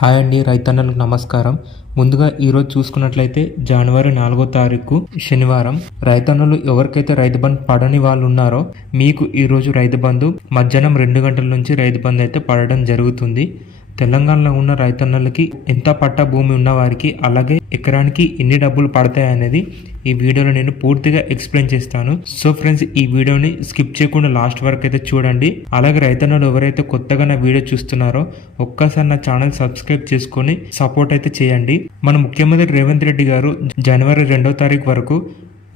Hi అండి, రైతన్నలకు నమస్కారం. ముందుగా ఈరోజు చూసుకున్నట్లయితే జనవరి 4వ తారీఖు శనివారం. రైతన్నలు ఎవరికైతే రైతు బంధు పడని వాళ్ళు ఉన్నారో మీకు ఈరోజు రైతు బంధు మధ్యాహ్నం 2 గంటల నుంచి రైతు బంధు అయితే పడడం జరుగుతుంది. తెలంగాణలో ఉన్న రైతన్నలకి ఎంత పట్టా భూమి ఉన్న వారికి, అలాగే ఎకరానికి ఎన్ని డబ్బులు పడతాయి అనేది ఈ వీడియోలో నేను పూర్తిగా ఎక్స్ప్లెయిన్ చేస్తాను. సో ఫ్రెండ్స్, ఈ వీడియోని స్కిప్ చేయకుండా లాస్ట్ వరకు అయితే చూడండి. అలాగే రైతన్నలు ఎవరైతే కొత్తగా నా వీడియో చూస్తున్నారో ఒక్కసారి నా ఛానల్ సబ్స్క్రైబ్ చేసుకొని సపోర్ట్ అయితే చేయండి. మన ముఖ్యమంత్రి రేవంత్ రెడ్డి గారు జనవరి 2వ తారీఖు వరకు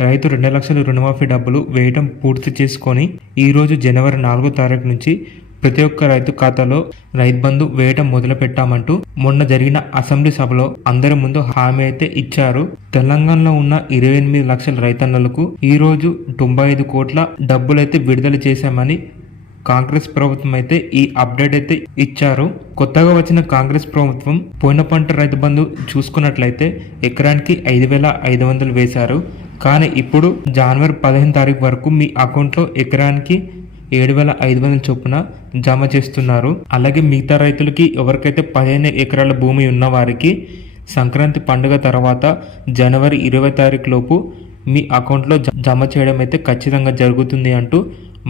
రైతు 2 లక్షల రుణమాఫీ డబ్బులు వేయడం పూర్తి చేసుకొని ఈరోజు జనవరి 4వ తారీఖు నుంచి ప్రతి ఒక్క రైతు ఖాతాలో రైతు బంధు వేయటం మొదలు పెట్టామంటూ మొన్న జరిగిన అసెంబ్లీ సభలో అందరి ముందు హామీ అయితే ఇచ్చారు. తెలంగాణలో ఉన్న 28 లక్షల రైతన్నలకు ఈరోజు 95 కోట్ల డబ్బులైతే విడుదల చేశామని కాంగ్రెస్ ప్రభుత్వం అయితే ఈ అప్డేట్ అయితే ఇచ్చారు. కొత్తగా వచ్చిన కాంగ్రెస్ ప్రభుత్వం పోయిన పంట రైతు బంధు చూసుకున్నట్లయితే ఎకరానికి 5,500 వేశారు. కానీ ఇప్పుడు జనవరి 15 తారీఖు వరకు మీ అకౌంట్లో ఎకరానికి 7,500 చొప్పున జమ చేస్తున్నారు. అలాగే మిగతా రైతులకి ఎవరికైతే 15 ఎకరాల భూమి ఉన్న వారికి సంక్రాంతి పండుగ తర్వాత జనవరి 20 తారీఖు లోపు మీ అకౌంట్లో జమ చేయడం అయితే ఖచ్చితంగా జరుగుతుంది అంటూ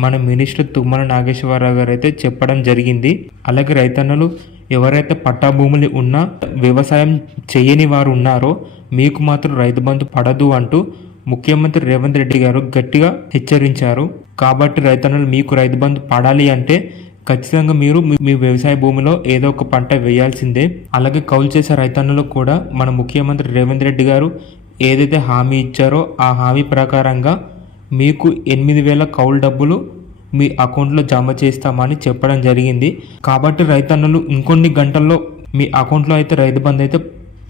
మన మినిస్టర్ తుమ్మల నాగేశ్వరరావు గారు అయితే చెప్పడం జరిగింది. అలాగే రైతన్నలు ఎవరైతే పట్టా భూములు ఉన్నా వ్యవసాయం చేయని వారు ఉన్నారో మీకు మాత్రం రైతు బంధు పడదు అంటూ ముఖ్యమంత్రి రేవంత్ రెడ్డి గారు గట్టిగా హెచ్చరించారు. కాబట్టి రైతన్నలు మీకు రైతు బంధు పడాలి అంటే ఖచ్చితంగా మీరు మీ వ్యవసాయ భూమిలో ఏదో ఒక పంట వేయాల్సిందే. అలాగే కౌలు చేసే రైతన్నలకు కూడా మన ముఖ్యమంత్రి రేవంత్ రెడ్డి గారు ఏదైతే హామీ ఇచ్చారో ఆ హామీ ప్రకారంగా మీకు 8,000 కౌలు డబ్బులు మీ అకౌంట్లో జమ చేస్తామని చెప్పడం జరిగింది. కాబట్టి రైతన్నలు ఇంకొన్ని గంటల్లో మీ అకౌంట్లో అయితే రైతు బంధు అయితే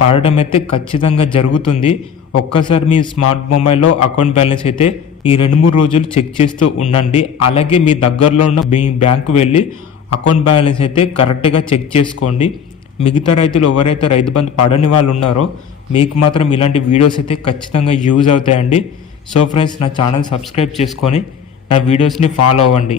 పడడం అయితే ఖచ్చితంగా జరుగుతుంది. ఒక్కసారి మీ స్మార్ట్ మొబైల్లో అకౌంట్ బ్యాలెన్స్ అయితే ఈ 2-3 రోజులు చెక్ చేస్తూ ఉండండి. అలాగే మీ దగ్గరలో ఉన్న మీ బ్యాంకు వెళ్ళి అకౌంట్ బ్యాలెన్స్ అయితే కరెక్ట్గా చెక్ చేసుకోండి. మిగతా రైతులు ఎవరైతే రైతు బంధు పడని వాళ్ళు ఉన్నారో మీకు మాత్రం ఇలాంటి వీడియోస్ అయితే ఖచ్చితంగా యూజ్ అవుతాయండి. సో ఫ్రెండ్స్, నా ఛానల్ సబ్స్క్రైబ్ చేసుకొని నా వీడియోస్ని ఫాలో అవ్వండి.